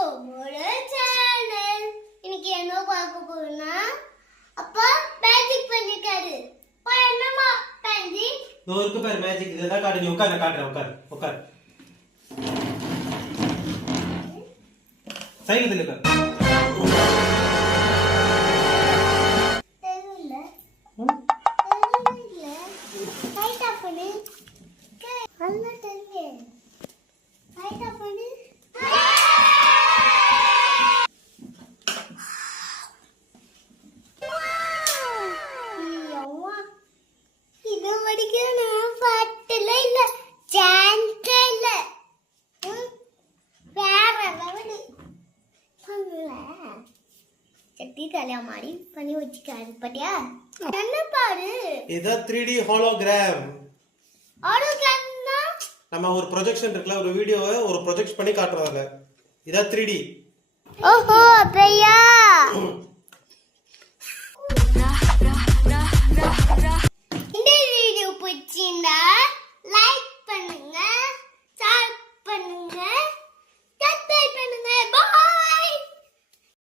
கோமோட channel. இன்னைக்கு என்ன பார்க்க போறோம்னா அப்பா மேஜிக் பண்ணிருக்காரு. அப்பா என்னமா மேஜிக்? நோருக்கு பேர் மேஜிக். இதெல்லாம் காட்டு. நீ உட்கார், நான் காட்டுறேன். உட்கார். சைடுல உட்கார். தெரியல. லைட் ஆஃப் பண்ணு. நல்லா தெரியுது. லைட் ஆஃப் பண்ணு. இது வடிக்கணும் பட்டல இல்ல சான்ஸ் இல்ல வேற லெவல் பண்ணல சட்டி தலையா மாதிரி பண்ணி வச்சுக்காரு பட்டியா என்ன பாரு இது 3D ஹாலோகிராம். ஹாலோகிராம்னா நம்ம ஒரு ப்ரொஜெக்ஷன் இருக்குல, ஒரு வீடியோவை ஒரு ப்ரொஜெக்ட் பண்ணி காட்டுறோம். அதுல இதான் 3D. ஓஹோ அப்பையா